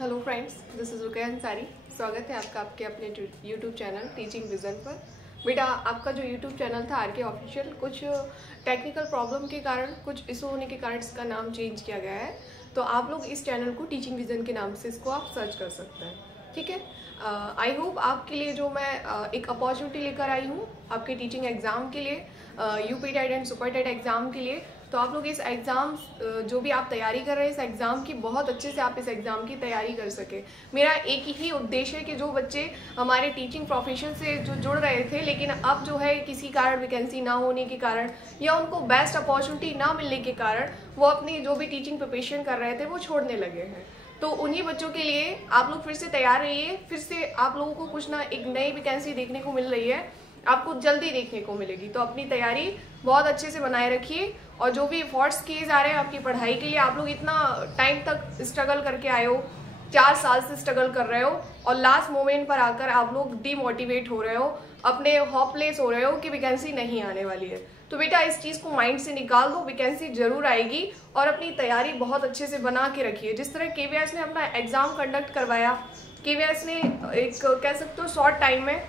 Hello friends, this is Rukaiya Ansari. स्वागत है आपका आपके अपने यूट्यूब चैनल टीचिंग विज़न पर। बेटा, आपका जो यूट्यूब चैनल था आर के ऑफिशियल, कुछ टेक्निकल प्रॉब्लम के कारण, कुछ इशू होने के कारण इसका नाम चेंज किया गया है। तो आप लोग इस चैनल को टीचिंग विज़न के नाम से इसको आप सर्च कर सकते हैं, ठीक है। आई होप आपके लिए जो मैं एक अपॉर्चुनिटी लेकर आई हूँ आपके टीचिंग एग्ज़ाम के लिए, UP TET and super TET exam के लिए। तो आप लोग इस एग्ज़ाम जो भी आप तैयारी कर रहे हैं इस एग्ज़ाम की, बहुत अच्छे से आप इस एग्ज़ाम की तैयारी कर सके। मेरा एक ही उद्देश्य है कि जो बच्चे हमारे टीचिंग प्रोफेशन से जो जुड़ रहे थे लेकिन अब जो है किसी कारण वैकेंसी ना होने के कारण या उनको बेस्ट अपॉर्चुनिटी ना मिलने के कारण वो अपनी जो भी टीचिंग प्रिपरेशन कर रहे थे वो छोड़ने लगे हैं। तो उन्हीं बच्चों के लिए आप लोग फिर से तैयार रहिए। फिर से आप लोगों को कुछ ना एक नई वैकेंसी देखने को मिल रही है, आपको जल्दी देखने को मिलेगी। तो अपनी तैयारी बहुत अच्छे से बनाए रखिए और जो भी एफर्ट्स किए जा रहे हैं आपकी पढ़ाई के लिए, आप लोग इतना टाइम तक स्ट्रगल करके आए हो, 4 साल से स्ट्रगल कर रहे हो और लास्ट मोमेंट पर आकर आप लोग डीमोटिवेट हो रहे हो, अपने होपलेस हो रहे हो कि वैकेंसी नहीं आने वाली है। तो बेटा, इस चीज़ को माइंड से निकाल दो, वैकेंसी जरूर आएगी और अपनी तैयारी बहुत अच्छे से बना के रखिए। जिस तरह KVS ने अपना एग्ज़ाम कंडक्ट करवाया, KVS ने एक कह सकते हो शॉर्ट टाइम में,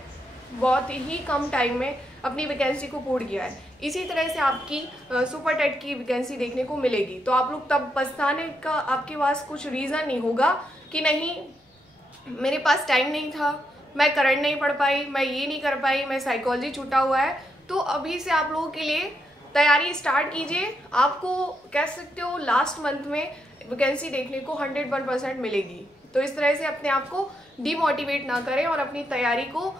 बहुत ही कम टाइम में अपनी वैकेंसी को पूर्ण किया है, इसी तरह से आपकी सुपर टेट की वैकेंसी देखने को मिलेगी। तो आप लोग तब पछताने का आपके पास कुछ रीज़न नहीं होगा कि नहीं मेरे पास टाइम नहीं था, मैं करंट नहीं पढ़ पाई, मैं ये नहीं कर पाई, मैं साइकोलॉजी छूटा हुआ है। तो अभी से आप लोगों के लिए तैयारी स्टार्ट कीजिए। आपको कह सकते हो लास्ट मंथ में वैकेंसी देखने को 101% मिलेगी। तो इस तरह से अपने आप को डीमोटिवेट ना करें और अपनी तैयारी को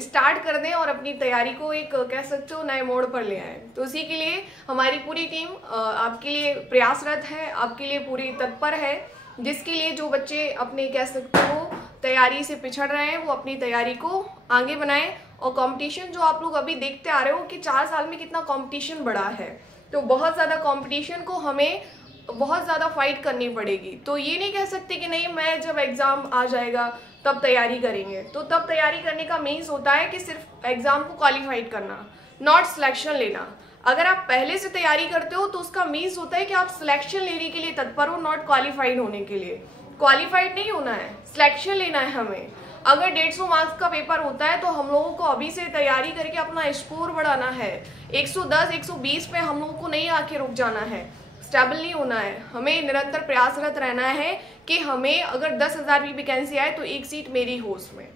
स्टार्ट कर दें और अपनी तैयारी को एक कह सकते हो नए मोड़ पर ले आएं। तो उसी के लिए हमारी पूरी टीम आपके लिए प्रयासरत है, आपके लिए पूरी तत्पर है, जिसके लिए जो बच्चे अपने कह सकते हो तैयारी से पिछड़ रहे हैं वो अपनी तैयारी को आगे बनाएं। और कंपटीशन जो आप लोग अभी देखते आ रहे हो कि 4 साल में कितना कंपटीशन बढ़ा है, तो बहुत ज़्यादा कंपटीशन को हमें बहुत ज़्यादा फाइट करनी पड़ेगी। तो ये नहीं कह सकते कि नहीं मैं जब एग्ज़ाम आ जाएगा तब तैयारी करेंगे। तो तब तैयारी करने का मीन्स होता है कि सिर्फ एग्ज़ाम को क्वालिफाइड करना, नॉट सिलेक्शन लेना। अगर आप पहले से तैयारी करते हो तो उसका मीन्स होता है कि आप सिलेक्शन लेने के लिए तत्पर हो, नॉट क्वालिफाइड होने के लिए। क्वालिफाइड नहीं होना है, सिलेक्शन लेना है हमें। अगर 150 मार्क्स का पेपर होता है तो हम लोगों को अभी से तैयारी करके अपना स्कोर बढ़ाना है। 110 120 पे हम लोगों को नहीं आके रुक जाना है, स्टेबल नहीं होना है, हमें निरंतर प्रयासरत रहना है कि हमें अगर 10,000 भी वैकेंसी आए तो एक सीट मेरी हो उसमें।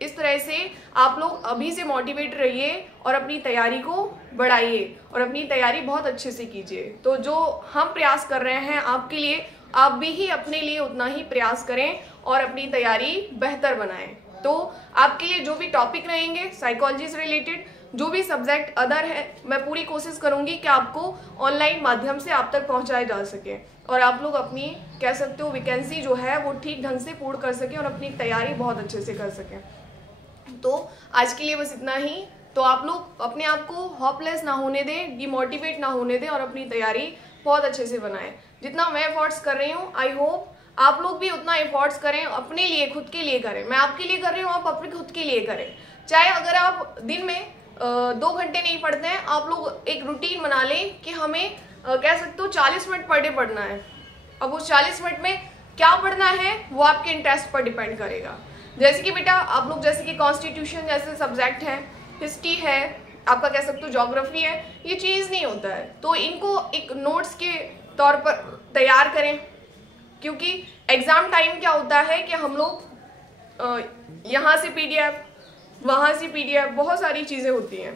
इस तरह से आप लोग अभी से मोटिवेट रहिए और अपनी तैयारी को बढ़ाइए और अपनी तैयारी बहुत अच्छे से कीजिए। तो जो हम प्रयास कर रहे हैं आपके लिए, आप भी ही अपने लिए उतना ही प्रयास करें और अपनी तैयारी बेहतर बनाएं। तो आपके लिए जो भी टॉपिक रहेंगे साइकोलॉजी से रिलेटेड, जो भी सब्जेक्ट अदर है, मैं पूरी कोशिश करूंगी कि आपको ऑनलाइन माध्यम से आप तक पहुंचाए जा सके और आप लोग अपनी कह सकते हो वैकेंसी जो है वो ठीक ढंग से पूर्ण कर सकें और अपनी तैयारी बहुत अच्छे से कर सकें। तो आज के लिए बस इतना ही। तो आप लोग अपने आप को होपलेस ना होने दें, डिमोटिवेट ना होने दें और अपनी तैयारी बहुत अच्छे से बनाएं। जितना मैं एफर्ट्स कर रही हूँ, आई होप आप लोग भी उतना एफर्ट्स करें, अपने लिए, खुद के लिए करें। मैं आपके लिए कर रही हूँ, आप अपने खुद के लिए करें। चाहे अगर आप दिन में 2 घंटे नहीं पढ़ते हैं, आप लोग एक रूटीन बना लें कि हमें कह सकते हो 40 मिनट पर डे पढ़ना है। अब उस 40 मिनट में क्या पढ़ना है वो आपके इंटरेस्ट पर डिपेंड करेगा। जैसे कि बेटा आप लोग जैसे कि कॉन्स्टिट्यूशन जैसे सब्जेक्ट है, हिस्ट्री है, आपका कह सकते हो ज्योग्राफी है, ये चीज़ नहीं होता है तो इनको एक नोट्स के तौर पर तैयार करें। क्योंकि एग्ज़ाम टाइम क्या होता है कि हम लोग यहाँ से PDF, वहाँ से PDF, बहुत सारी चीज़ें होती हैं,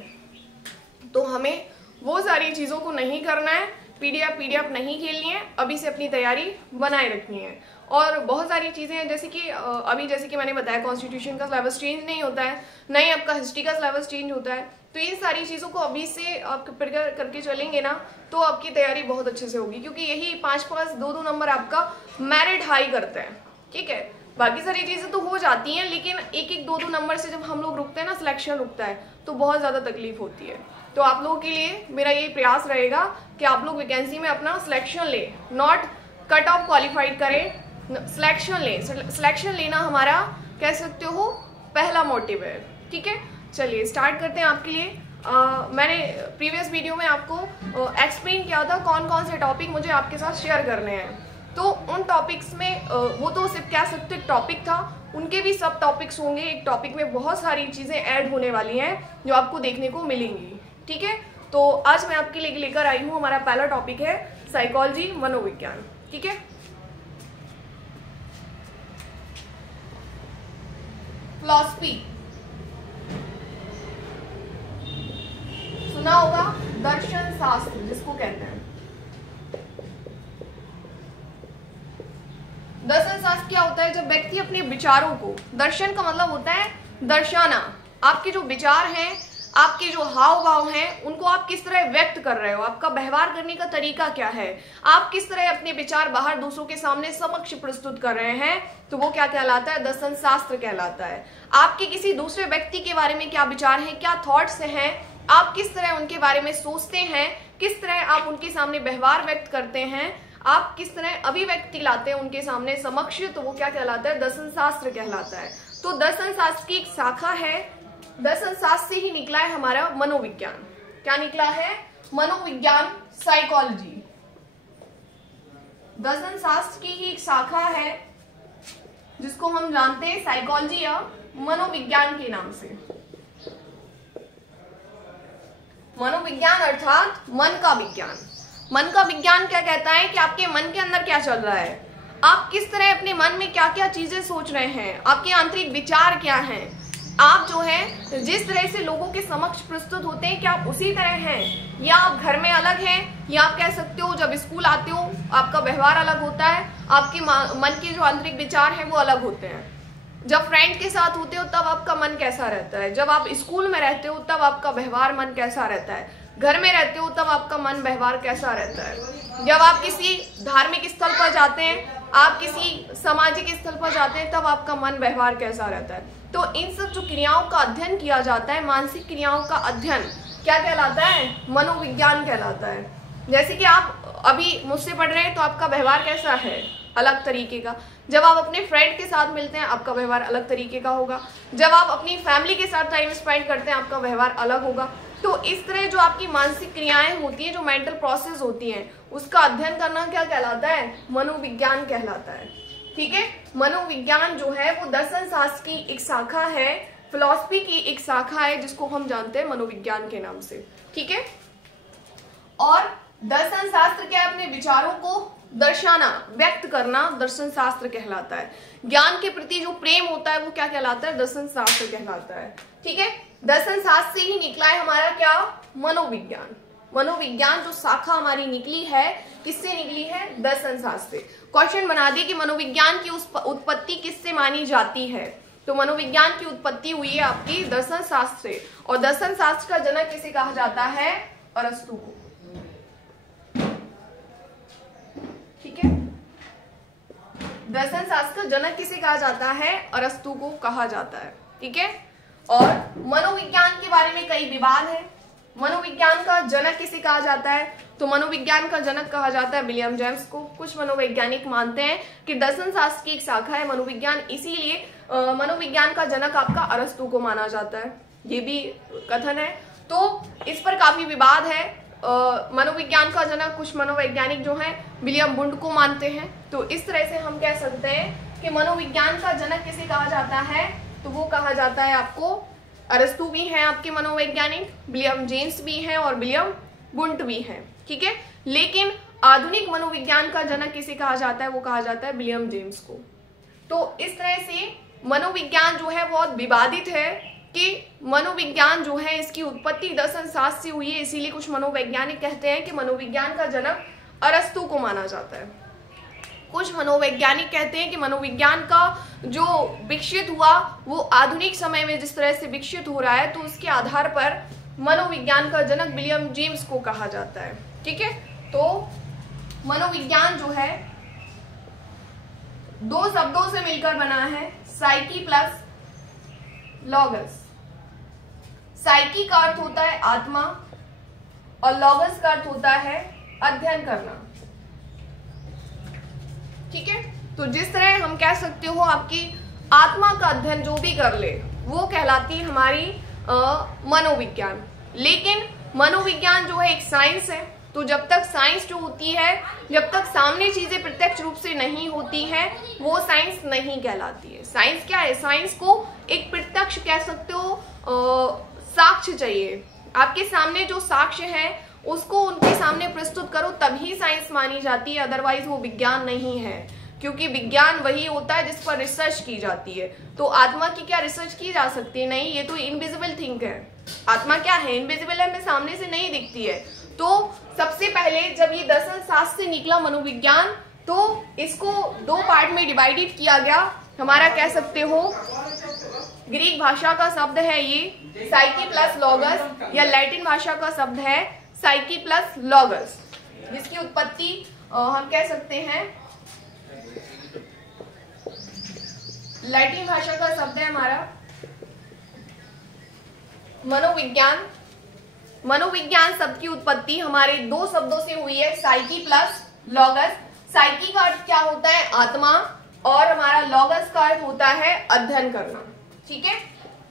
तो हमें वो सारी चीज़ों को नहीं करना है, PDF नहीं खेलनी है, अभी से अपनी तैयारी बनाए रखनी है। और बहुत सारी चीज़ें हैं जैसे कि अभी जैसे कि मैंने बताया कॉन्स्टिट्यूशन का सिलेबस चेंज नहीं होता है, नहीं आपका हिस्ट्री का सिलेबस चेंज होता है। तो इन सारी चीज़ों को अभी से आप प्रिपेयर करके चलेंगे ना तो आपकी तैयारी बहुत अच्छे से होगी, क्योंकि यही 5-5, 2-2 नंबर आपका मेरिट हाई करते हैं, ठीक है। बाकी सारी चीज़ें तो हो जाती हैं लेकिन 1-1, 2-2 नंबर से जब हम लोग रुकते हैं ना, सिलेक्शन रुकता है तो बहुत ज़्यादा तकलीफ होती है। तो आप लोगों के लिए मेरा यही प्रयास रहेगा कि आप लोग वैकेंसी में अपना सिलेक्शन लें, नॉट कट ऑफ क्वालिफाइड करें, सिलेक्शन लें। सिलेक्शन लेना हमारा कह सकते हो पहला मोटिव है, ठीक है। चलिए स्टार्ट करते हैं आपके लिए। मैंने प्रीवियस वीडियो में आपको एक्सप्लेन किया था कौन कौन से टॉपिक मुझे आपके साथ शेयर करने हैं। तो उन टॉपिक्स में वो तो सिर्फ कह सकते एक टॉपिक था, उनके भी सब टॉपिक्स होंगे। एक टॉपिक में बहुत सारी चीज़ें ऐड होने वाली हैं जो आपको देखने को मिलेंगी। ठीक है, तो आज मैं आपके लिए लेकर आई हूँ, हमारा पहला टॉपिक है साइकोलॉजी, मनोविज्ञान। ठीक है, फिलॉसफी सुना होगा, दर्शन शास्त्र जिसको कहते हैं। दर्शन शास्त्र क्या होता है? जब व्यक्ति अपने विचारों को, दर्शन का मतलब होता है दर्शाना, आपके जो विचार हैं, आपके जो हाव भाव हैं, उनको आप किस तरह व्यक्त कर रहे हो, आपका व्यवहार करने का तरीका क्या है, आप किस तरह अपने विचार बाहर दूसरों के सामने समक्ष प्रस्तुत कर रहे हैं, तो वो क्या कहलाता है? दर्शन शास्त्र कहलाता है। आपके किसी दूसरे व्यक्ति के बारे में क्या विचार हैं, क्या थॉट्स हैं, आप किस तरह उनके बारे में सोचते हैं, किस तरह आप उनके सामने व्यवहार व्यक्त करते हैं, आप किस तरह अभिव्यक्ति लाते हैं उनके सामने समक्ष, तो वो क्या कहलाता है? दर्शन शास्त्र कहलाता है। तो दर्शन शास्त्र की एक शाखा है, दर्शन शास्त्र से ही निकला है हमारा मनोविज्ञान। क्या निकला है? मनोविज्ञान, साइकोलॉजी। दर्शन शास्त्र की ही एक शाखा है जिसको हम जानते हैं साइकोलॉजी या मनोविज्ञान के नाम से। मनोविज्ञान अर्थात मन का विज्ञान। मन का विज्ञान क्या कहता है कि आपके मन के अंदर क्या चल रहा है, आप किस तरह अपने मन में क्या क्या चीजें सोच रहे हैं, आपके आंतरिक विचार क्या हैं, आप जो है जिस तरह से लोगों के समक्ष प्रस्तुत होते हैं क्या आप उसी तरह हैं, या आप घर में अलग हैं, या आप कह सकते हो जब स्कूल आते हो आपका व्यवहार अलग होता है, आपके मन के जो आंतरिक विचार हैं वो अलग होते हैं। जब फ्रेंड के साथ होते हो तब आपका मन कैसा रहता है, जब आप स्कूल में रहते हो तब आपका व्यवहार मन कैसा रहता है, घर में रहते हो तब आपका मन व्यवहार कैसा रहता है, जब आप किसी धार्मिक स्थल पर जाते हैं, आप किसी सामाजिक स्थल पर जाते हैं तब आपका मन व्यवहार कैसा रहता है। तो इन सब जो क्रियाओं का अध्ययन किया जाता है, मानसिक क्रियाओं का अध्ययन क्या कहलाता है? मनोविज्ञान कहलाता है। जैसे कि आप अभी मुझसे पढ़ रहे हैं तो आपका व्यवहार कैसा है? अलग तरीके का। जब आप अपने फ्रेंड के साथ मिलते हैं आपका व्यवहार अलग तरीके का होगा, जब आप अपनी फैमिली के साथ टाइम स्पेंड करते हैं आपका व्यवहार अलग होगा। तो इस तरह जो आपकी मानसिक क्रियाएं होती हैं, जो मेंटल प्रोसेस होती हैं, उसका अध्ययन करना क्या कहलाता है? मनोविज्ञान कहलाता है। ठीक है, मनोविज्ञान जो है वो दर्शन शास्त्र की एक शाखा है, फिलॉसफी की एक शाखा है जिसको हम जानते हैं मनोविज्ञान के नाम से। ठीक है, और दर्शन शास्त्र क्या है? अपने विचारों को दर्शाना, व्यक्त करना दर्शन शास्त्र कहलाता है। ज्ञान के प्रति जो प्रेम होता है वो क्या कहलाता है? दर्शन शास्त्र कहलाता है। ठीक है, दर्शन शास्त्र से ही निकला है हमारा क्या? मनोविज्ञान। मनोविज्ञान जो शाखा हमारी निकली है, किससे निकली है? दर्शन शास्त्र से। क्वेश्चन बना दिए कि मनोविज्ञान की उत्पत्ति किससे मानी जाती है, तो मनोविज्ञान की उत्पत्ति हुई है आपकी दर्शन शास्त्र से। और दर्शन शास्त्र का जनक किसे कहा जाता है? अरस्तु को। ठीक है, दर्शन शास्त्र का जनक किसे कहा जाता है? अरस्तु को कहा जाता है। ठीक है, और मनोविज्ञान के बारे में कई विवाद है। मनोविज्ञान का जनक किसे कहा जाता है? तो मनोविज्ञान का जनक कहा जाता है विलियम जेम्स को। कुछ मनोवैज्ञानिक मानते हैं कि दर्शन शास्त्र की एक शाखा है मनोविज्ञान, इसीलिए मनोविज्ञान का जनक आपका अरस्तु को माना जाता है, ये भी कथन है। तो इस पर काफी विवाद है। मनोविज्ञान का जनक कुछ मनोवैज्ञानिक जो हैं विलियम वुंड को मानते हैं। तो इस तरह से हम कह सकते हैं कि मनोविज्ञान का जनक किसे कहा जाता है, तो वो कहा जाता है आपको अरस्तु भी हैं आपके मनोवैज्ञानिक, विलियम जेम्स भी हैं और विलियम वुंड भी हैं। ठीक है, लेकिन आधुनिक मनोविज्ञान का जनक किसे कहा जाता है? वो कहा जाता है विलियम जेम्स को। तो इस तरह से मनोविज्ञान जो है बहुत विवादित है कि मनोविज्ञान जो है इसकी उत्पत्ति दर्शन शास्त्र से हुई है, इसीलिए कुछ मनोवैज्ञानिक कहते हैं कि मनोविज्ञान का जनक अरस्तु को माना जाता है। कुछ मनोवैज्ञानिक कहते हैं कि मनोविज्ञान का जो विकसित हुआ वो आधुनिक समय में जिस तरह से विकसित हो रहा है, तो उसके आधार पर मनोविज्ञान का जनक विलियम जेम्स को कहा जाता है। ठीक है, तो मनोविज्ञान जो है दो शब्दों से मिलकर बना है, साइकी प्लस लॉगस। साइकी का अर्थ होता है आत्मा और लॉगस का अर्थ होता है अध्ययन करना। ठीक है, तो जिस तरह हम कह सकते हो आपकी आत्मा का अध्ययन जो भी कर ले वो कहलाती है हमारी मनोविज्ञान। लेकिन मनोविज्ञान जो है एक साइंस है, तो जब तक साइंस जो होती है, जब तक सामने चीजें प्रत्यक्ष रूप रूप से नहीं होती है वो साइंस नहीं कहलाती है। साइंस क्या है? साइंस को एक प्रत्यक्ष कह सकते हो, साक्ष्य चाहिए। आपके सामने जो साक्ष्य है उसको उनके सामने प्रस्तुत करो तभी साइंस मानी जाती है, अदरवाइज वो विज्ञान नहीं है। क्योंकि विज्ञान वही होता है जिस पर रिसर्च की जाती है। तो आत्मा की क्या रिसर्च की जा सकती है? नहीं, ये तो इनविजिबल थिंग है। आत्मा क्या है? इनविजिबल है, हमें सामने से नहीं दिखती है। तो सबसे पहले जब ये दर्शन शास्त्र से निकला मनोविज्ञान, तो इसको दो पार्ट में डिवाइडेड किया गया। हमारा कह सकते हो ग्रीक भाषा का शब्द है ये साइकी प्लस लॉगस, या लैटिन भाषा का शब्द है साइकी प्लस लॉगस, जिसकी उत्पत्ति हम कह सकते हैं लैटिन भाषा का शब्द है हमारा मनोविज्ञान। मनोविज्ञान शब्द की उत्पत्ति हमारे दो शब्दों से हुई है, साइकी प्लस लॉगस। साइकी का अर्थ क्या होता है? आत्मा, और हमारा लॉगस का अर्थ होता है अध्ययन करना। ठीक है,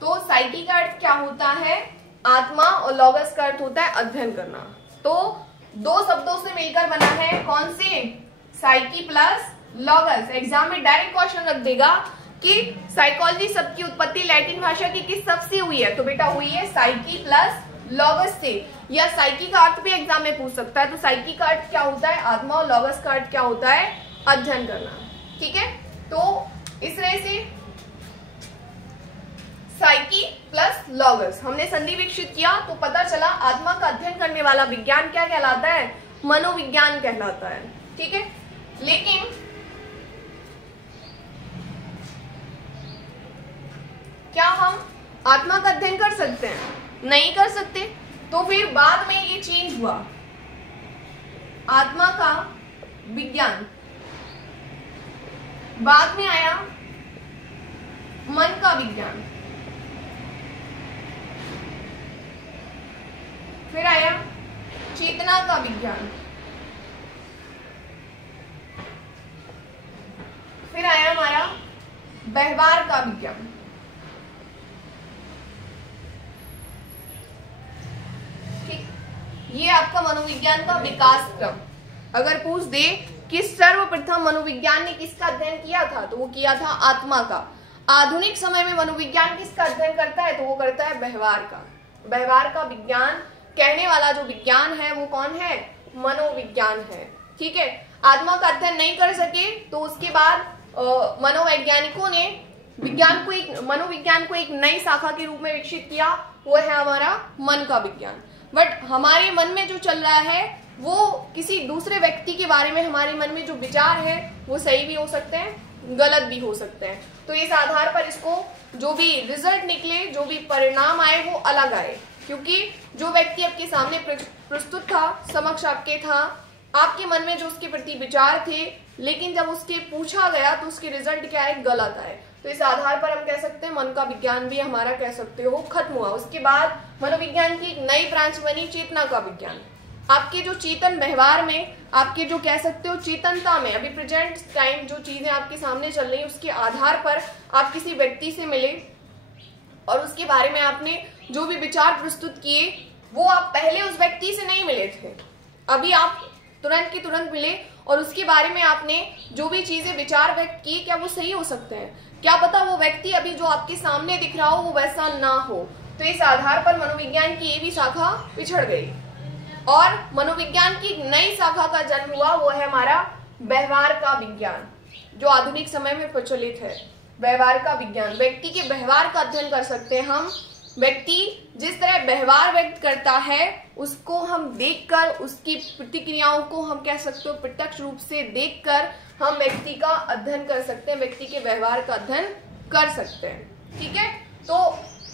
तो साइकी का अर्थ क्या होता है? आत्मा, और लॉगस का अर्थ होता है अध्ययन करना। तो दो शब्दों से मिलकर बना है कौन से? Psyche plus logos. एग्जाम में डायरेक्ट क्वेश्चन रख देगा कि साइकोलॉजी शब्द की उत्पत्ति लैटिन भाषा की किस शब्द से हुई है? तो बेटा हुई है साइकी प्लस लॉगस से। या साइकी का अर्थ भी एग्जाम में पूछ सकता है। तो साइकी का अर्थ क्या होता है? आत्मा, और लॉगस का अर्थ क्या होता है? अध्ययन करना। ठीक है, तो इस तरह से साइकी प्लस लॉगस हमने संधि विकसित किया, तो पता चला आत्मा का अध्ययन करने वाला विज्ञान क्या कहलाता है? मनोविज्ञान कहलाता है। ठीक है, लेकिन क्या हम आत्मा का अध्ययन कर सकते हैं? नहीं कर सकते। तो फिर बाद में ये चेंज हुआ, आत्मा का विज्ञान, बाद में आया मन का विज्ञान, फिर आया चेतना का विज्ञान, फिर आया हमारा व्यवहार का विज्ञान। ठीक, ये आपका मनोविज्ञान का विकास क्रम। अगर पूछ दे कि सर्वप्रथम मनोविज्ञान ने किसका अध्ययन किया था, तो वो किया था आत्मा का। आधुनिक समय में मनोविज्ञान किसका अध्ययन करता है? तो वो करता है व्यवहार का। व्यवहार का विज्ञान कहने वाला जो विज्ञान है वो कौन है? मनोविज्ञान है। ठीक है, आत्मा का अध्ययन नहीं कर सके तो उसके बाद मनोवैज्ञानिकों ने मनोविज्ञान को एक नई शाखा के रूप में विकसित किया, वो है हमारा मन का विज्ञान। बट हमारे मन में जो चल रहा है वो किसी दूसरे व्यक्ति के बारे में, हमारे मन में जो विचार है वो सही भी हो सकते हैं, गलत भी हो सकते हैं। तो इस आधार पर इसको जो भी रिजल्ट निकले, जो भी परिणाम आए वो अलग आए, क्योंकि जो व्यक्ति आपके सामने प्रस्तुत था, समक्ष आपके था, आपके मन में जो उसके प्रति विचार थे, लेकिन जब उसके पूछा गया तो उसके रिजल्ट क्या है? गलत आए। तो इस आधार पर हम कह सकते हैं मन का विज्ञान भी हमारा कह सकते हो खत्म हुआ। उसके बाद मनोविज्ञान की एक नई ब्रांच बनी चेतना का विज्ञान। आपके जो चेतन व्यवहार में, आपके जो कह सकते हो चेतनता में, अभी प्रेजेंट टाइम जो चीजें आपके सामने चल रही है उसके आधार पर आप किसी व्यक्ति से मिले और उसके बारे में आपने जो भी विचार प्रस्तुत किए वो आप पहले उस व्यक्ति से नहीं मिले थे, अभी आप तुरंत की तुरंत मिले और उसके बारे में आपने जो भी चीजें विचार व्यक्त किए, क्या वो सही हो सकते हैं? क्या पता वो व्यक्ति अभी जो आपके सामने दिख रहा हो वो वैसा ना हो। तो इस आधार पर मनोविज्ञान की ये भी शाखा पिछड़ गई और मनोविज्ञान की नई शाखा का जन्म हुआ, वो है हमारा व्यवहार का विज्ञान, जो आधुनिक समय में प्रचलित है। व्यवहार का विज्ञान, व्यक्ति के व्यवहार का अध्ययन कर सकते हैं हम। व्यक्ति जिस तरह व्यवहार व्यक्त करता है उसको हम देखकर, उसकी प्रतिक्रियाओं को हम कह सकते हो प्रत्यक्ष रूप से देखकर हम व्यक्ति का अध्ययन कर सकते हैं, व्यक्ति के व्यवहार का अध्ययन कर सकते हैं। ठीक है, तो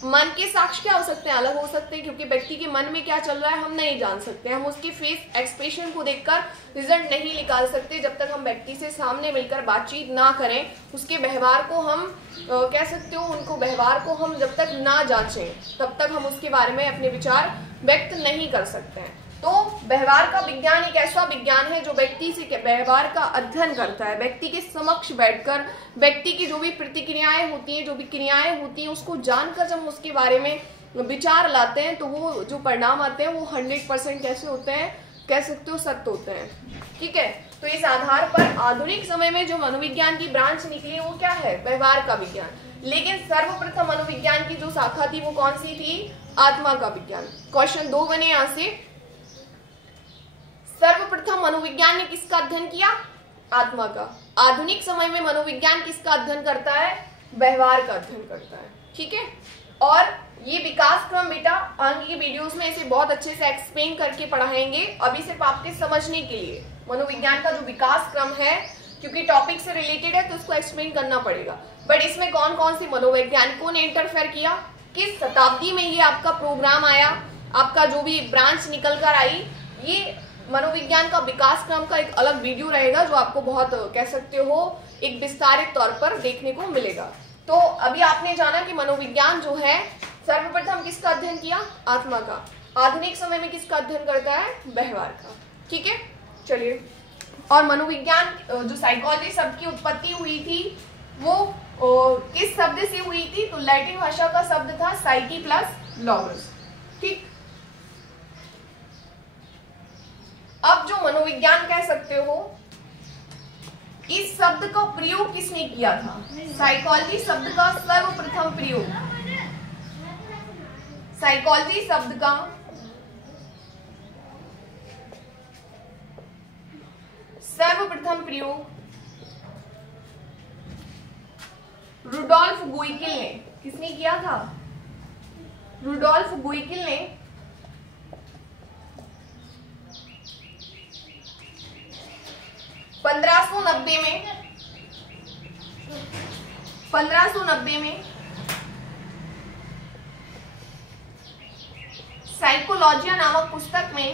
मन के साक्ष्य क्या हो सकते हैं? अलग हो सकते हैं, क्योंकि व्यक्ति के मन में क्या चल रहा है हम नहीं जान सकते। हम उसके फेस एक्सप्रेशन को देखकर रिजल्ट नहीं निकाल सकते जब तक हम व्यक्ति से सामने मिलकर बातचीत ना करें। उसके व्यवहार को हम कह सकते हो, उनको व्यवहार को हम जब तक ना जांचें तब तक हम उसके बारे में अपने विचार व्यक्त नहीं कर सकते हैं। तो व्यवहार का विज्ञान एक ऐसा विज्ञान है जो व्यक्ति से व्यवहार का अध्ययन करता है, व्यक्ति के समक्ष बैठकर व्यक्ति की जो भी प्रतिक्रियाएं होती हैं, जो भी क्रियाएं होती हैं, उसको जानकर जब हम उसके बारे में विचार लाते हैं तो वो जो परिणाम आते हैं वो 100% कैसे होते हैं, कह सकते हो सत्य होते हैं। ठीक है, तो इस आधार पर आधुनिक समय में जो मनोविज्ञान की ब्रांच निकली वो क्या है, व्यवहार का विज्ञान। लेकिन सर्वप्रथम मनोविज्ञान की जो शाखा थी वो कौन सी थी, आत्मा का विज्ञान। क्वेश्चन 2 बने यहां से, सर्वप्रथम मनोविज्ञान ने किसका अध्ययन किया, आत्मा का। आधुनिक समय में मनोविज्ञान किसका अध्ययन करता है, व्यवहार का अध्ययन करता है। ठीक है, और ये विकास क्रम बेटा आगे की वीडियोस में इसे बहुत अच्छे से एक्सप्लेन करके पढ़ाएंगे। अभी सिर्फ आपके समझने के लिए मनोविज्ञान का जो विकास क्रम है, क्योंकि टॉपिक से रिलेटेड है तो उसको एक्सप्लेन करना पड़ेगा। बट इसमें कौन कौन से मनोवैज्ञानिकों ने इंटरफेयर किया, किस शताब्दी में ये आपका प्रोग्राम आया, आपका जो भी ब्रांच निकल कर आई, ये मनोविज्ञान का विकास क्रम का एक अलग वीडियो रहेगा जो आपको बहुत कह सकते हो एक विस्तारित तौर पर देखने को मिलेगा। तो अभी आपने जाना कि मनोविज्ञान जो है सर्वप्रथम किसका अध्ययन किया, आत्मा का। आधुनिक समय में किसका अध्ययन करता है, व्यवहार का। ठीक है, चलिए। और मनोविज्ञान जो साइकोलॉजी शब्द की उत्पत्ति हुई थी वो किस शब्द से हुई थी, तो लैटिन भाषा का शब्द था साइकी प्लस लॉगस। ठीक, अब जो मनोविज्ञान कह सकते हो, इस शब्द का प्रयोग किसने किया था, साइकोलॉजी शब्द का सर्वप्रथम प्रयोग, साइकोलॉजी शब्द का सर्वप्रथम प्रयोग रुडोल्फ गुइकिल ने, किसने किया था, रुडोल्फ गुइकिल ने 1590 में साइकोलॉजिया नामक पुस्तक में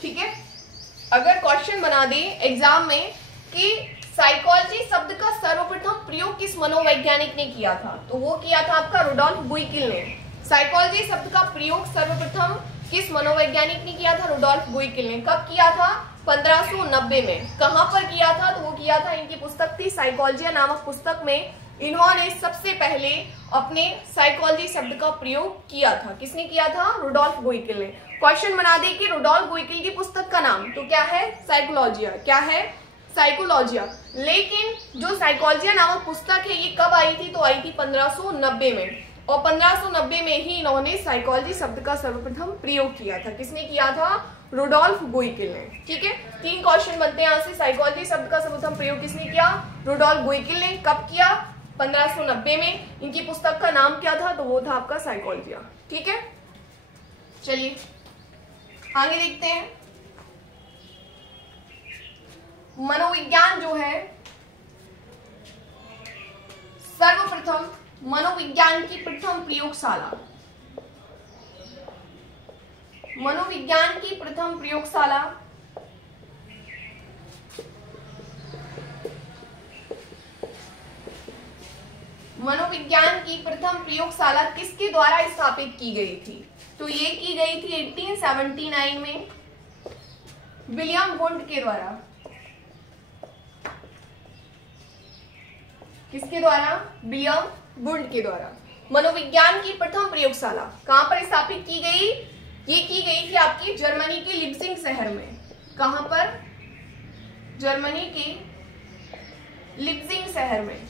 ठीक है, अगर क्वेश्चन बना दे एग्जाम में कि साइकोलॉजी शब्द का सर्वप्रथम प्रयोग किस मनोवैज्ञानिक ने किया था, तो वो किया था आपका रुडोल्फ गुइकिल ने। साइकोलॉजी शब्द का प्रयोग सर्वप्रथम किस मनोवैज्ञानिक ने किया था, रुडोल्फ गुइकिल ने। कब किया था, 1590 में। कहां पर किया था, तो वो किया था, इनकी पुस्तक थी साइकोलॉजिया नामक पुस्तक में इन्होंने सबसे पहले अपने साइकोलॉजी शब्द का प्रयोग किया था। किसने किया था, रुडोल्फ गुइकिल ने। क्वेश्चन बना दे कि रुडोल्फ गुइकिल की पुस्तक का नाम तो क्या है, साइकोलॉजिया। क्या है, साइकोलॉजिया। लेकिन जो साइकोलॉजिया नामक पुस्तक है ये कब आई थी, तो आई थी 1590 में। और 1590 में ही इन्होंने साइकोलॉजी शब्द का सर्वप्रथम प्रयोग किया था। किसने किया था, रुडोल्फ गुइकिल ने। ठीक है, 3 क्वेश्चन बनते हैं यहाँ से। साइकोलॉजी शब्द का सर्वप्रथम प्रयोग किसने किया, रुडोल्फ गुइकिल ने। कब किया, 1590 में। इनकी पुस्तक का नाम क्या था, तो वो था आपका साइकोलॉजिया। ठीक है, चलिए आगे देखते हैं। मनोविज्ञान जो है सर्वप्रथम मनोविज्ञान की प्रथम प्रयोगशाला, मनोविज्ञान की प्रथम प्रयोगशाला मनोविज्ञान की प्रथम प्रयोगशाला किसके द्वारा स्थापित की गई थी, तो ये की गई थी 1879 में विलियम वुंड के द्वारा। किसके द्वारा, विलियम वुंड के द्वारा। मनोविज्ञान की प्रथम प्रयोगशाला कहां पर स्थापित की गई, ये की गई थी आपकी जर्मनी के लिप्जिंग शहर में। कहां पर, जर्मनी के लिप्जिंग शहर में।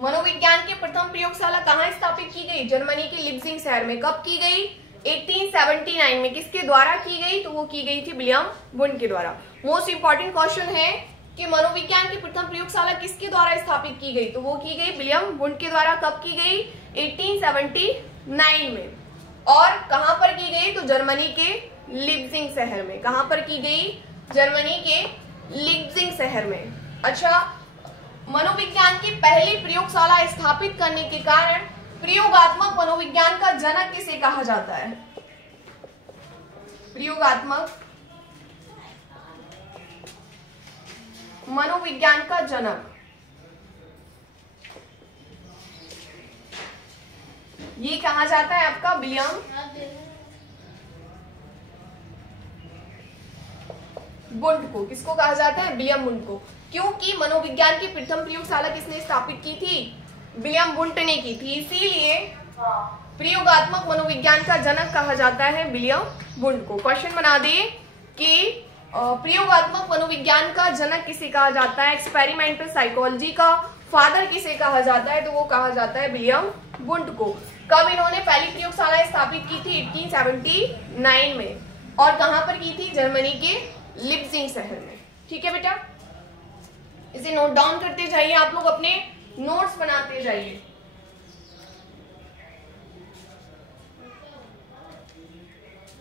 मनोविज्ञान की प्रथम प्रयोगशाला कहां स्थापित की गई, जर्मनी के लिप्जिंग शहर में। कब की गई, 1879 में। किसके द्वारा की गई, तो वो की गई थी विलियम वुंड के द्वारा। मोस्ट इंपॉर्टेंट क्वेश्चन है कि मनोविज्ञान की प्रथम प्रयोगशाला किसके द्वारा स्थापित की गई, तो वो की गई विलियम वुंड के द्वारा। कब की गई, 1879 में। और कहां पर की गई, तो जर्मनी के लिप्जिंग शहर में। कहां पर की गई, जर्मनी के लिप्जिंग शहर में। अच्छा, मनोविज्ञान की पहली प्रयोगशाला स्थापित करने के कारण प्रयोगात्मक मनोविज्ञान का जनक किसे कहा जाता है, प्रयोगात्मक मनोविज्ञान का जनक, ये कहा जाता है आपका विलियम वुंड को। किसको कहा जाता है? विलियम वुंड को। क्योंकि मनोविज्ञान की प्रथम प्रयोगशाला किसने स्थापित की थी? विलियम वुंड ने की थी। इसीलिए प्रयोगात्मक मनोविज्ञान का जनक कहा जाता है विलियम वुंड को। क्वेश्चन बना दिए कि प्रयोगात्मक मनोविज्ञान का जनक किसे कहा जाता है? एक्सपेरिमेंटल साइकोलॉजी का फादर किसे कहा जाता है? तो वो कहा जाता है विलियम वुंड को। कब इन्होंने पहली प्रयोगशाला स्थापित की थी? 1879 में। और कहां पर की थी? जर्मनी के लिप्जिंग शहर में। ठीक है बेटा, इसे नोट डाउन करते जाइए, आप लोग अपने नोट्स बनाते जाइए।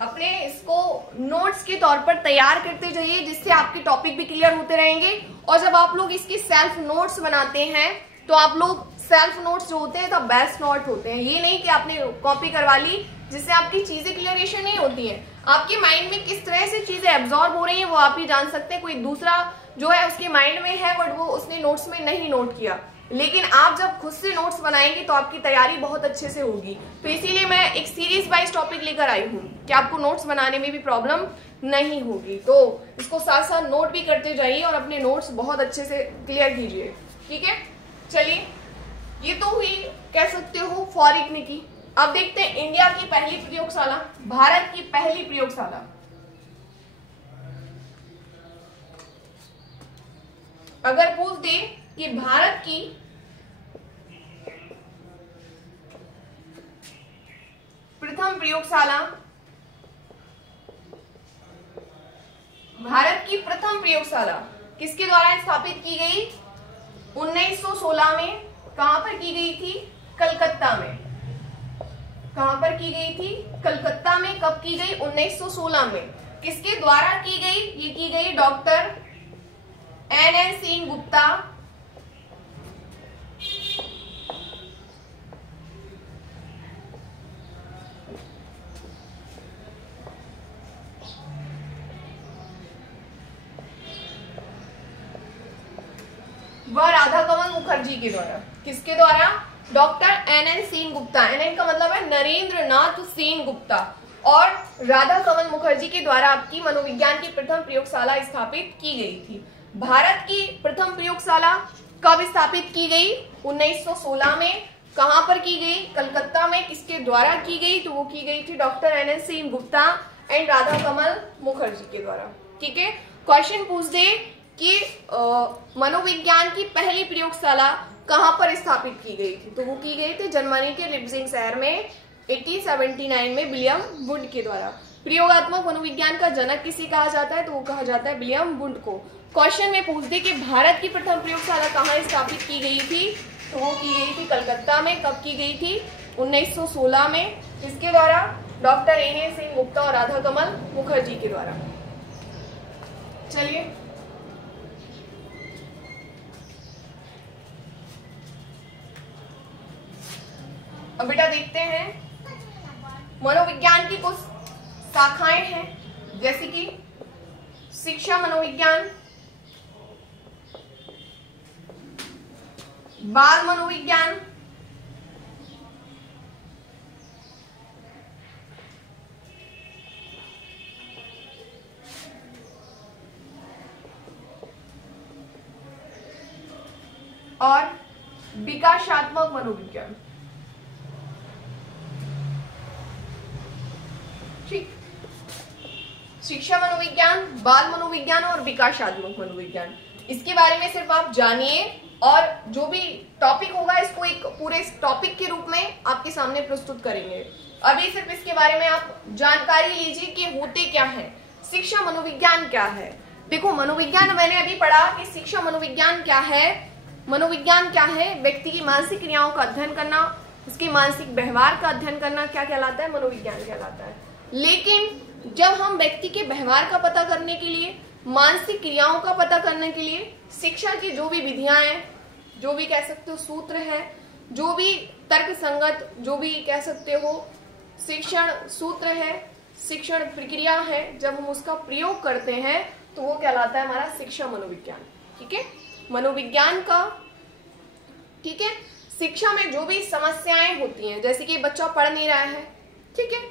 अपने इसको नोट्स के तौर पर तैयार करते जाइए, जिससे आपके टॉपिक भी क्लियर होते रहेंगे। और जब आप लोग इसकी सेल्फ नोट्स बनाते हैं तो आप लोग सेल्फ नोट्स जो होते हैं तो बेस्ट नोट होते हैं। ये नहीं कि आपने कॉपी करवा ली जिससे आपकी चीजें क्लियरेशन नहीं होती हैं। आपके माइंड में किस तरह से चीजें एब्जॉर्ब हो रही हैं वो आप ही जान सकते हैं। कोई दूसरा जो है उसके माइंड में है बट वो उसने नोट्स में नहीं नोट किया, लेकिन आप जब खुद से नोट्स बनाएंगे तो आपकी तैयारी बहुत अच्छे से होगी। तो इसीलिए मैं एक सीरीज वाइज टॉपिक लेकर आई हूँ कि आपको नोट्स बनाने में भी प्रॉब्लम नहीं होगी। तो इसको साथ साथ नोट भी करते जाइए और अपने नोट्स बहुत अच्छे से क्लियर कीजिए। ठीक है, चलिए, ये तो हुई कह सकते हो फॉरिन की। अब देखते हैं इंडिया की पहली प्रयोगशाला, भारत की पहली प्रयोगशाला। अगर पूछ दे कि भारत की प्रथम प्रयोगशाला, भारत की प्रथम प्रयोगशाला किसके द्वारा स्थापित की गई? 1916 में। कहां पर की गई थी? कलकत्ता में। कहां पर की गई थी? कलकत्ता में। कब की गई? 1916 में। किसके द्वारा की गई? ये की गई डॉक्टर एन सेन गुप्ता, व राधा कमल मुखर्जी के द्वारा। किसके द्वारा? Doctor N Sen Gupta. N का मतलब है नरेंद्र नाथ सेन गुप्ता और राधा कमल मुखर्जी के द्वारा आपकी मनोविज्ञान की प्रथम प्रयोगशाला स्थापित की गई थी। भारत की प्रथम प्रयोगशाला कब स्थापित की गई? 1916 में। कहां पर की गई? कलकत्ता में। किसके द्वारा की गई? तो वो की गई थी doctor N Sen Gupta and Radha Kamal Mukherjee के द्वारा। ठीक है, क्वेश्चन पूछ दे कि मनोविज्ञान की पहली प्रयोगशाला कहां पर स्थापित की गई थी? तो वो की गई थी जर्मनी के लिप्जिंग शहर में 1879 में विलियम वुंड के द्वारा। प्रयोगात्मक मनोविज्ञान का जनक किसे कहा जाता है? तो वो कहा जाता है विलियम वुंड को। क्वेश्चन में पूछ दे कि भारत की प्रथम प्रयोगशाला कहाँ स्थापित की गई थी? तो वो की गई थी कलकत्ता में। कब की गई थी? 1916 में। किसके द्वारा? डॉक्टर एन सेन गुप्ता और राधा कमल मुखर्जी के द्वारा। चलिए, अब बेटा देखते हैं मनोविज्ञान की कुछ शाखाएं हैं, जैसे कि शिक्षा मनोविज्ञान, बाल मनोविज्ञान, और विकासात्मक मनोविज्ञान। ठीक, शिक्षा मनोविज्ञान, बाल मनोविज्ञान और विकासात्मक मनोविज्ञान, इसके बारे में सिर्फ आप जानिए और जो भी टॉपिक होगा इसको एक पूरे टॉपिक के रूप में आपके सामने प्रस्तुत करेंगे। अभी सिर्फ इसके बारे में आप जानकारी लीजिए कि होते क्या है, शिक्षा मनोविज्ञान क्या है। देखो, मनोविज्ञान मैंने अभी पढ़ा कि शिक्षा मनोविज्ञान क्या है। मनोविज्ञान क्या है? व्यक्ति की मानसिक क्रियाओं का अध्ययन करना, उसके मानसिक व्यवहार का अध्ययन करना क्या कहलाता है? मनोविज्ञान कहलाता है। लेकिन जब हम व्यक्ति के व्यवहार का पता करने के लिए, मानसिक क्रियाओं का पता करने के लिए शिक्षा की जो भी विधियां हैं, जो भी कह सकते हो सूत्र है, जो भी तर्क संगत, जो भी कह सकते हो शिक्षण सूत्र है, शिक्षण प्रक्रिया है, जब हम उसका प्रयोग करते हैं तो वो कहलाता है हमारा शिक्षा मनोविज्ञान। ठीक है, मनोविज्ञान का, ठीक है, शिक्षा में जो भी समस्याएं होती हैं, जैसे कि बच्चा पढ़ नहीं रहा है, ठीक है,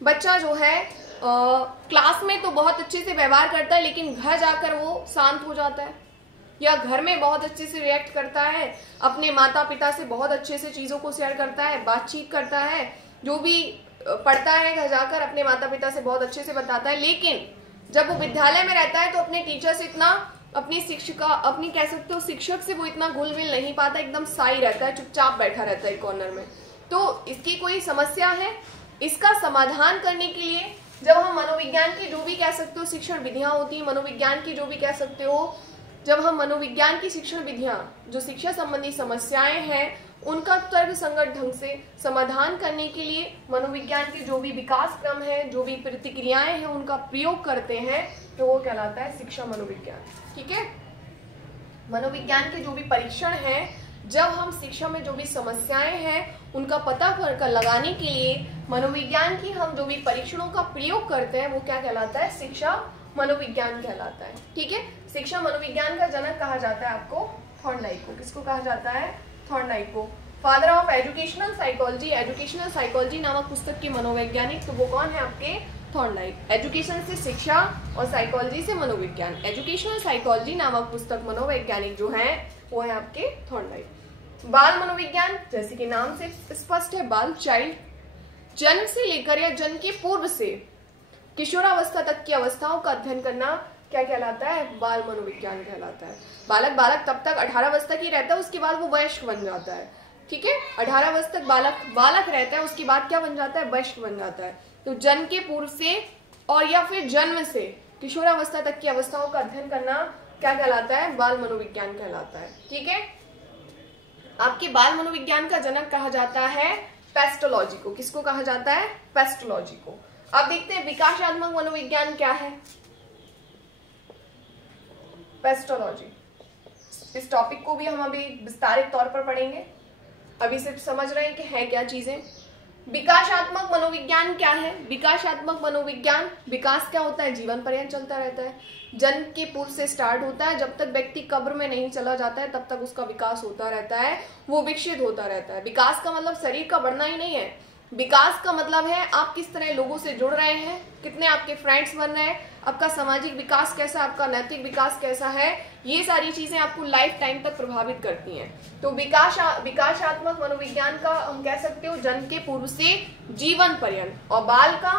बच्चा जो है क्लास में तो बहुत अच्छे से व्यवहार करता है, लेकिन घर जाकर वो शांत हो जाता है, या घर में बहुत अच्छे से रिएक्ट करता है, अपने माता पिता से बहुत अच्छे से चीज़ों को शेयर करता है, बातचीत करता है, जो भी पढ़ता है घर जाकर अपने माता पिता से बहुत अच्छे से बताता है, लेकिन जब वो विद्यालय में रहता है तो अपने टीचर से इतना, अपनी शिक्षिका, अपनी कह सकते हो शिक्षक से वो इतना घुल मिल नहीं पाता, एकदम साई रहता है, चुपचाप बैठा रहता है कॉर्नर में। तो इसकी कोई समस्या है। इसका समाधान करने के लिए जब हम मनोविज्ञान की जो भी कह सकते हो शिक्षण विधियां होती है, मनोविज्ञान की जो भी कह सकते हो, जब हम मनोविज्ञान की शिक्षण विधियां, जो शिक्षा संबंधी समस्याएं हैं, उनका तर्कसंगत ढंग से समाधान करने के लिए मनोविज्ञान के जो भी विकास क्रम है, जो भी प्रतिक्रियाएं हैं, उनका प्रयोग करते हैं, तो वो कहलाता है शिक्षा मनोविज्ञान। ठीक है। मनोविज्ञान के जो भी परीक्षण हैं, जब हम शिक्षा में जो भी समस्याएं हैं उनका पता कर लगाने के लिए मनोविज्ञान की हम जो भी परीक्षणों का प्रयोग करते हैं, वो क्या कहलाता है? शिक्षा मनोविज्ञान कहलाता है। ठीक है। शिक्षा मनोविज्ञान का जनक कहा जाता है आपको थॉर्नडाइक को। किसको कहा जाता है? थॉर्नडाइक को। Father of educational psychology, educational psychology नामक पुस्तक के मनोवैज्ञानिक, तो वो कौन है आपके? थॉर्नडाइक। एजुकेशन से शिक्षा और साइकोलॉजी से मनोविज्ञान, एजुकेशनल साइकोलॉजी नामक पुस्तक मनोवैज्ञानिक जो है वो है आपके थॉर्नडाइक। बाल मनोविज्ञान, जैसे कि नाम से स्पष्ट है, बाल चाइल्ड, जन्म से लेकर या जन्म के पूर्व से किशोरावस्था तक की अवस्थाओं का अध्ययन करना क्या कहलाता है? बाल मनोविज्ञान कहलाता है। बालक तब तक 18 वर्ष तक ही रहता है, उसके बाद वो वयस्क बन जाता है। ठीक है। 18 वर्ष तक बालक रहता है, उसके बाद क्या बन जाता है? वयस्क बन जाता है। तो जन्म के पूर्व से और या फिर जन्म से किशोरावस्था तक की अवस्थाओं का अध्ययन करना क्या कहलाता है? बाल मनोविज्ञान कहलाता है। ठीक है। आपके बाल मनोविज्ञान का जनक कहा जाता है पेस्टोलॉजी को। किसको कहा जाता है? पेस्टोलॉजी को। अब देखते हैं विकासात्मक मनोविज्ञान क्या है। पेस्टोलॉजी, इस टॉपिक को भी हम अभी विस्तारित तौर पर पढ़ेंगे, अभी सिर्फ समझ रहे हैं कि है क्या चीजें। विकासात्मक मनोविज्ञान क्या है? विकासात्मक मनोविज्ञान, विकास क्या होता है? जीवन पर्यंत चलता रहता है, जन्म के पूर्व से स्टार्ट होता है, जब तक व्यक्ति कब्र में नहीं चला जाता है तब तक उसका विकास होता रहता है, वो विकसित होता रहता है। विकास का मतलब शरीर का बढ़ना ही नहीं है, विकास का मतलब है आप किस तरह लोगों से जुड़ रहे हैं, कितने आपके फ्रेंड्स बन रहे हैं, आपका सामाजिक विकास कैसा, आपका नैतिक विकास कैसा है, ये सारी चीजें आपको लाइफ टाइम तक प्रभावित करती हैं। तो विकासात्मक मनोविज्ञान का हम कह सकते हो जन्म के पूर्व से जीवन पर्यंत, और बाल का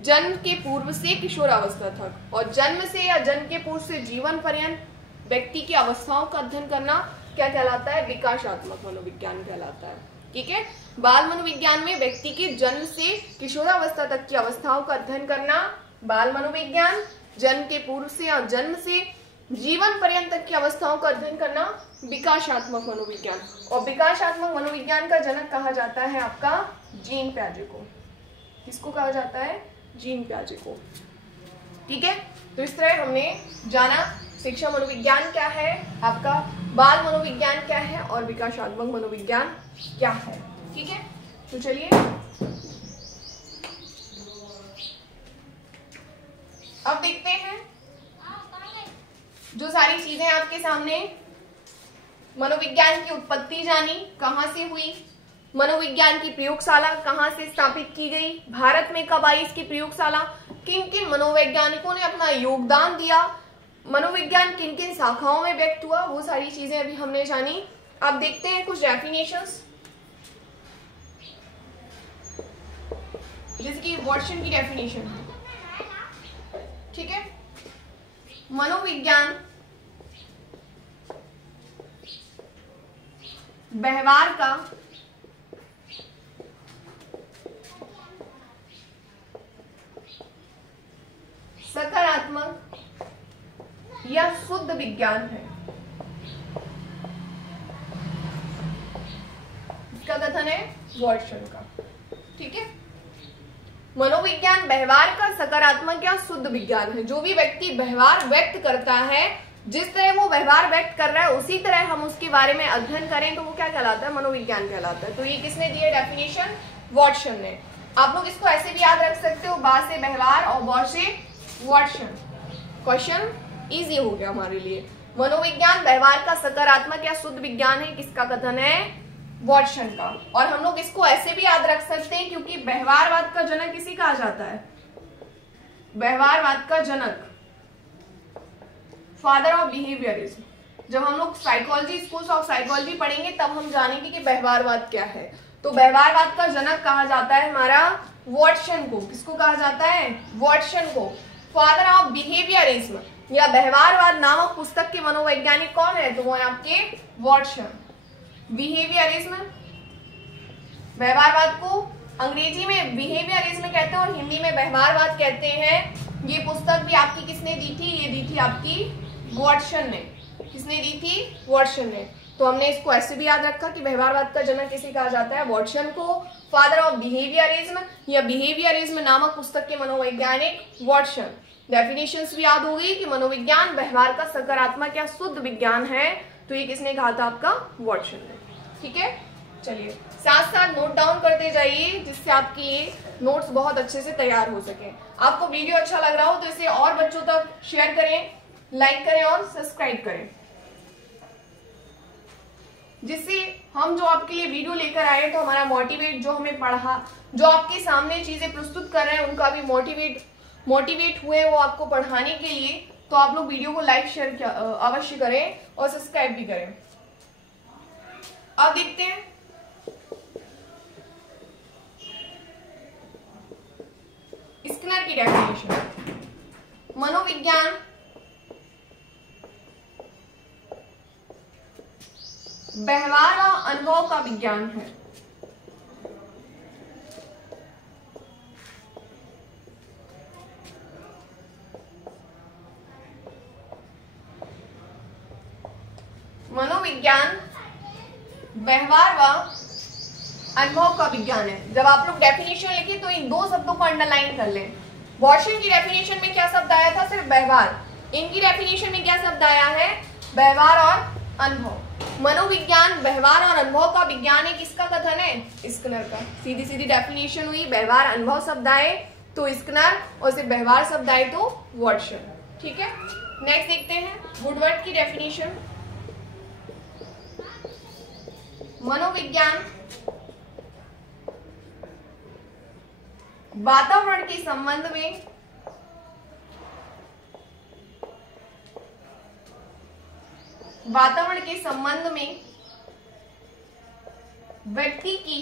जन्म के पूर्व से किशोरावस्था तक, और जन्म से या जन्म के पूर्व से जीवन पर्यंत व्यक्ति की अवस्थाओं का अध्ययन करना क्या कहलाता है? विकासात्मक मनोविज्ञान कहलाता है। ठीक है। बाल मनोविज्ञान में व्यक्ति के जन्म से किशोरावस्था तक की अवस्थाओं का अध्ययन करना बाल मनोविज्ञान, जन्म के पूर्व से या जन्म से जीवन पर्यंत तक की अवस्थाओं का अध्ययन करना विकासात्मक मनोविज्ञान। और विकासात्मक मनोविज्ञान का जनक कहा जाता है आपका जीन पियाजे को। किसको कहा जाता है? जीन पियाजे को। ठीक है। तो इस तरह हमने जाना शिक्षा मनोविज्ञान क्या है, आपका बाल मनोविज्ञान क्या है और विकासात्मक मनोविज्ञान क्या है। ठीक है। तो चलिए अब देखते हैं जो सारी चीजें आपके सामने, मनोविज्ञान की उत्पत्ति जानी, कहां से हुई, मनोविज्ञान की प्रयोगशाला कहां से स्थापित की गई, भारत में कब आई इसकी प्रयोगशाला, किन किन मनोवैज्ञानिकों ने अपना योगदान दिया, मनोविज्ञान किन किन शाखाओं में व्यक्त हुआ, वो सारी चीजें अभी हमने जानी। अब देखते हैं कुछ डेफिनेशंस, जैसे कि वॉटसन की डेफिनेशन है। ठीक है। मनोविज्ञान व्यवहार का सकारात्मक या शुद्ध विज्ञान है। इसका कथन है वॉटसन का। ठीक है। मनोविज्ञान व्यवहार का सकारात्मक या शुद्ध विज्ञान है। जो भी व्यक्ति व्यवहार व्यक्त करता है, जिस तरह वो व्यवहार व्यक्त कर रहा है उसी तरह हम उसके बारे में अध्ययन करें तो वो क्या कहलाता है? मनोविज्ञान कहलाता है। तो ये किसने दी है डेफिनेशन? वॉटसन ने। आप लोग इसको ऐसे भी याद रख सकते हो, बा से व्यवहार और बॉ से वॉटसन। क्वेश्चन इजी हो गया हमारे लिए। मनोविज्ञान व्यवहार का सकारात्मक या शुद्ध विज्ञान है, किसका कथन है? वॉटसन का। और हम लोग इसको ऐसे भी याद रख सकते हैं क्योंकि व्यवहारवाद का जनक किसी कहा जाता है? व्यवहारवाद का जनक, फादर ऑफ बिहेवियरिज्म। जब हम लोग साइकोलॉजी, स्कूल्स ऑफ साइकोलॉजी पढ़ेंगे तब हम जानेंगे कि व्यवहारवाद क्या है। तो व्यवहारवाद का जनक कहा जाता है हमारा वॉटसन को। किसको कहा जाता है? वॉटसन को। फादर ऑफ बिहेवियरिज्म या व्यवहारवाद नामक पुस्तक के मनोवैज्ञानिक कौन है? तो वो है आपके वॉटसन। बिहेवियरिज्म, व्यवहारवाद को अंग्रेजी में बिहेवियरिज्म कहते हैं और हिंदी में व्यवहारवाद कहते हैं। ये पुस्तक भी आपकी किसने दी थी? ये दी थी आपकी वॉटसन ने। किसने दी थी? वॉटसन ने। तो हमने इसको ऐसे भी याद रखा कि व्यवहारवाद का जनक किसे कहा जाता है? वॉटसन को। फादर ऑफ बिहेवियरिज्म या बिहेवियरिज्म नामक पुस्तक के मनोवैज्ञानिक वॉटसन। डेफिनेशंस भी याद हो गई कि मनोविज्ञान व्यवहार का सकारात्मक या शुद्ध विज्ञान है। तो ये किसने कहा था? आपका वॉटसन ने। ठीक है, चलिए साथ साथ नोट डाउन करते जाइए जिससे आपकी ये नोट्स बहुत अच्छे से तैयार हो सके। आपको वीडियो अच्छा लग रहा हो तो इसे और बच्चों तक शेयर करें, लाइक करें और सब्सक्राइब करें, जिससे हम जो आपके लिए वीडियो लेकर आए तो हमारा मोटिवेट, जो हमें पढ़ा, जो आपके सामने चीजें प्रस्तुत कर रहे हैं उनका भी मोटिवेट हुए वो आपको पढ़ाने के लिए। तो आप लोग वीडियो को लाइक शेयर अवश्य करें और सब्सक्राइब भी करें। अब देखते हैं स्किनर की डेफिनेशन। मनोविज्ञान व्यवहार व अनुभव का विज्ञान है। मनोविज्ञान व्यवहार व अनुभव का विज्ञान है। जब आप लोग डेफिनेशन लिखे तो इन दो शब्दों को अंडरलाइन कर लें। वॉटसन की डेफिनेशन में क्या शब्द आया था? सिर्फ व्यवहार। इनकी डेफिनेशन में क्या शब्द आया है? व्यवहार और अनुभव। मनोविज्ञान व्यवहार और अनुभव का विज्ञान है। किसका कथन है? स्किनर का। सीधी सीधी डेफिनेशन हुई। व्यवहार अनुभव शब्द आए तो स्किनर और सिर्फ व्यवहार शब्द आए तो वॉटसन। ठीक है, नेक्स्ट देखते हैं वुडवर्ड की डेफिनेशन। मनोविज्ञान वातावरण के संबंध में व्यक्ति की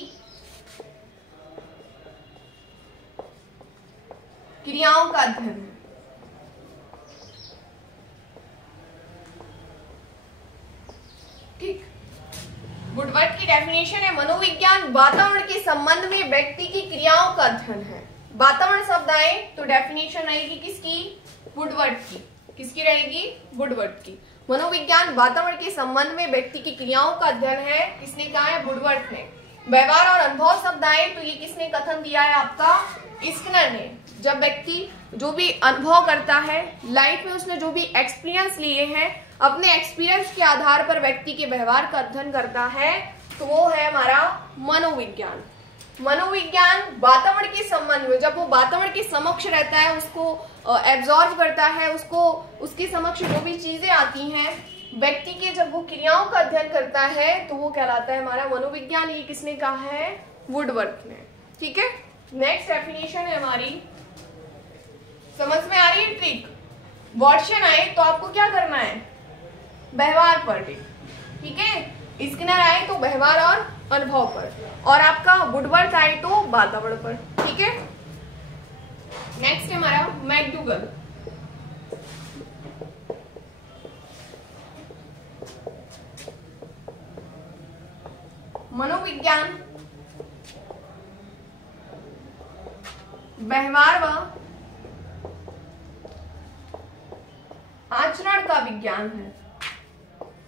क्रियाओं का अध्ययन है। ठीक, वुडवर्ड की डेफिनेशन है मनोविज्ञान वातावरण के संबंध में व्यक्ति की क्रियाओं का अध्ययन है। वातावरण शब्द आए तो डेफिनेशन रहेगी किसकी? वुडवर्ड की। किसकी रहेगी? वुडवर्ड की। मनोविज्ञान वातावरण के संबंध में व्यक्ति की क्रियाओं का अध्ययन है। किसने कहा है? वुडवर्ड ने। व्यवहार और अनुभव शब्द आए तो ये किसने कथन दिया है? आपका स्किनर ने। जब व्यक्ति जो भी अनुभव करता है लाइफ में, उसने जो भी एक्सपीरियंस लिए हैं, अपने एक्सपीरियंस के आधार पर व्यक्ति के व्यवहार का अध्ययन करता है तो वो है हमारा मनोविज्ञान। मनोविज्ञान वातावरण के संबंध में, जब वो वातावरण के समक्ष रहता है, उसको एब्जॉर्व करता है, उसको उसके समक्ष जो भी चीजें आती हैं, व्यक्ति के जब वो क्रियाओं का अध्ययन करता है तो वो कहलाता है हमारा मनोविज्ञान। ये किसने कहा है? वुडवर्ड ने। ठीक है, नेक्स्ट डेफिनेशन है हमारी। समझ में आ रही है ट्रिक? वॉटसन आए तो आपको क्या करना है? व्यवहार पर। ठीक है, स्किनर आए तो व्यवहार और अनुभव पर, और आपका वुडवर्ड आए तो वातावरण पर। ठीक है, नेक्स्ट है हमारा मैकडूगल। मनोविज्ञान व्यवहार व आचरण का विज्ञान है।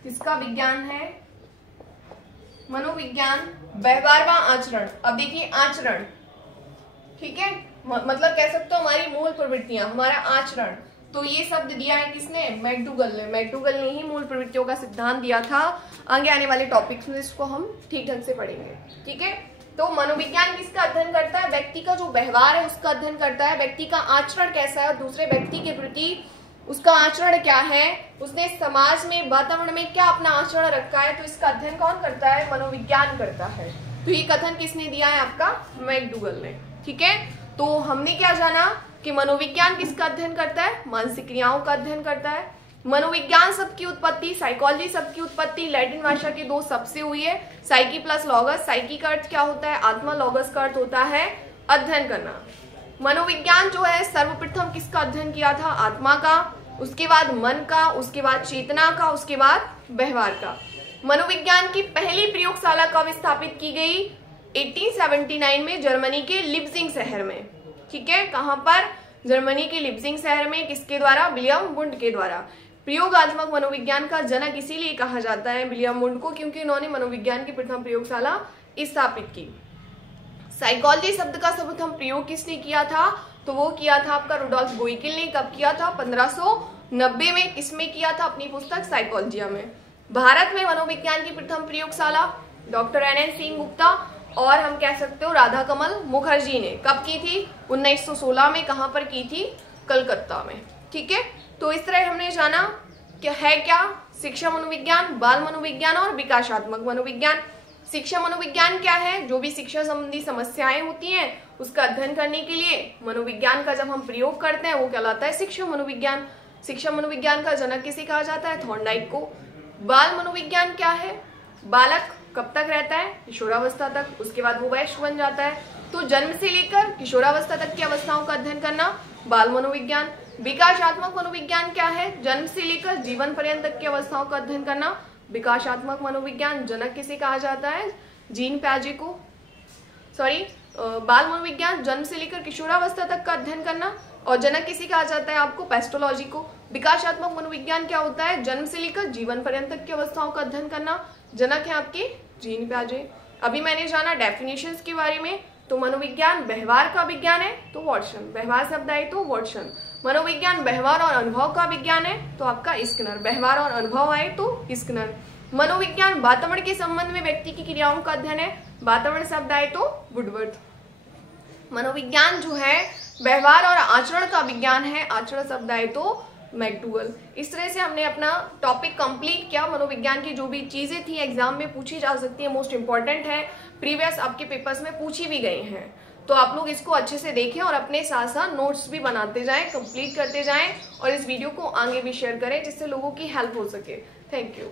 किसका विज्ञान है? मनोविज्ञान व्यवहार व आचरण। अब देखिए आचरण, ठीक है, मतलब कह सकते हो हमारी मूल प्रवृत्तियां, हमारा आचरण। तो ये शब्द दिया है किसने? मैकडूगल ने। मैकडूगल ने ही मूल प्रवृत्तियों का सिद्धांत दिया था। आगे आने वाले टॉपिक्स में इसको हम ठीक ढंग से पढ़ेंगे। ठीक है, तो मनोविज्ञान किसका अध्ययन करता है? व्यक्ति का जो व्यवहार है उसका अध्ययन करता है। व्यक्ति का आचरण कैसा है और दूसरे व्यक्ति के प्रति उसका आचरण क्या है, उसने समाज में, वातावरण में क्या अपना आचरण रखा है, तो इसका अध्ययन कौन करता है? मनोविज्ञान करता है। तो ये कथन किसने दिया है? आपका मैकडूगल ने। ठीक है, तो हमने क्या जाना? कि मनोविज्ञान किसका अध्ययन करता है? मानसिक क्रियाओं का अध्ययन करता है। मनोविज्ञान शब्द की उत्पत्ति, साइकोलॉजी शब्द की उत्पत्ति लैटिन भाषा के दो शब्द से हुई है, साइकी प्लस लॉगस। साइकी का अर्थ क्या होता है? आत्मा। लॉगस का अर्थ होता है अध्ययन करना। मनोविज्ञान जो है सर्वप्रथम किसका अध्ययन किया था? आत्मा का, उसके बाद मन का, उसके बाद चेतना का, उसके बाद व्यवहार का। मनोविज्ञान की पहली प्रयोगशाला कब स्थापित की गई? 1879 में जर्मनी के लिप्जिंग शहर में। ठीक है, कहां पर? जर्मनी के लिप्जिंग शहर में। किसके द्वारा? विलियम वुंड के द्वारा। प्रयोगात्मक मनोविज्ञान का जनक इसीलिए कहा जाता है विलियम वुंड को, क्योंकि उन्होंने मनोविज्ञान की प्रथम प्रयोगशाला स्थापित की। साइकोलॉजी शब्द का सर्वप्रथम प्रयोग किसने किया था? तो वो किया था आपका रुडोल्फ गोइकिल ने। कब किया था? 1590 में। किसमें किया था? अपनी पुस्तक साइकोलॉजिया में। भारत में मनोविज्ञान की प्रथम प्रयोगशाला डॉक्टर NN सिंह गुप्ता और हम कह सकते हो राधा कमल मुखर्जी ने कब की थी? 1916 में। कहां पर की थी? कलकत्ता में। ठीक है, तो इस तरह हमने जाना क्या है क्या शिक्षा मनोविज्ञान, बाल मनोविज्ञान और विकासात्मक मनोविज्ञान। शिक्षा मनोविज्ञान क्या है? जो भी शिक्षा संबंधी समस्याएं होती हैं उसका अध्ययन करने के लिए मनोविज्ञान का जब हम प्रयोग करते हैं वो कहलाता है शिक्षा मनोविज्ञान। शिक्षा मनोविज्ञान का जनक किसे कहा जाता है? थॉर्नडाइक को। बाल मनोविज्ञान क्या है? बालक कब तक रहता है? किशोरावस्था तक, उसके बाद वो वयस्क बन जाता है। तो जन्म से लेकर किशोरावस्था तक की अवस्थाओं का अध्ययन करना बाल मनोविज्ञान। विकासात्मक मनोविज्ञान क्या है? जन्म से लेकर जीवन पर्यंत तक की अवस्थाओं का अध्ययन करना विकासात्मक मनोविज्ञान। जनक किसे कहा जाता है? जीन पियाजे को। बाल मनोविज्ञान जन्म से लेकर किशोरावस्था तक का अध्ययन करना और जनक किसे कहा जाता है? आपको पेस्टोलॉजी को। विकासात्मक मनोविज्ञान क्या होता है? जन्म से लेकर जीवन पर्यंत तक की अवस्थाओं का अध्ययन करना। जनक है आपके जीन पियाजे। अभी मैंने जाना डेफिनेशंस के बारे में। तो मनोविज्ञान व्यवहार का विज्ञान है तो वॉटसन। व्यवहार शब्द आए तो वॉटसन। मनोविज्ञान व्यवहार और अनुभव का विज्ञान है तो आपका स्किनर। व्यवहार और अनुभव आए तो स्किनर। मनोविज्ञान वातावरण के संबंध में व्यक्ति की क्रियाओं का अध्ययन है। वातावरण शब्द आए तो वुडवर्थ। मनोविज्ञान जो है व्यवहार और आचरण का विज्ञान है। आचरण शब्द आए तो मैकडूगल। इस तरह से हमने अपना टॉपिक कंप्लीट किया। मनोविज्ञान की जो भी चीजें थी एग्जाम में पूछी जा सकती है, मोस्ट इंपॉर्टेंट है, प्रीवियस आपके पेपर्स में पूछी भी गई हैं। तो आप लोग इसको अच्छे से देखें और अपने साथ साथ नोट्स भी बनाते जाएं, कंप्लीट करते जाएं और इस वीडियो को आगे भी शेयर करें जिससे लोगों की हेल्प हो सके। Thank you.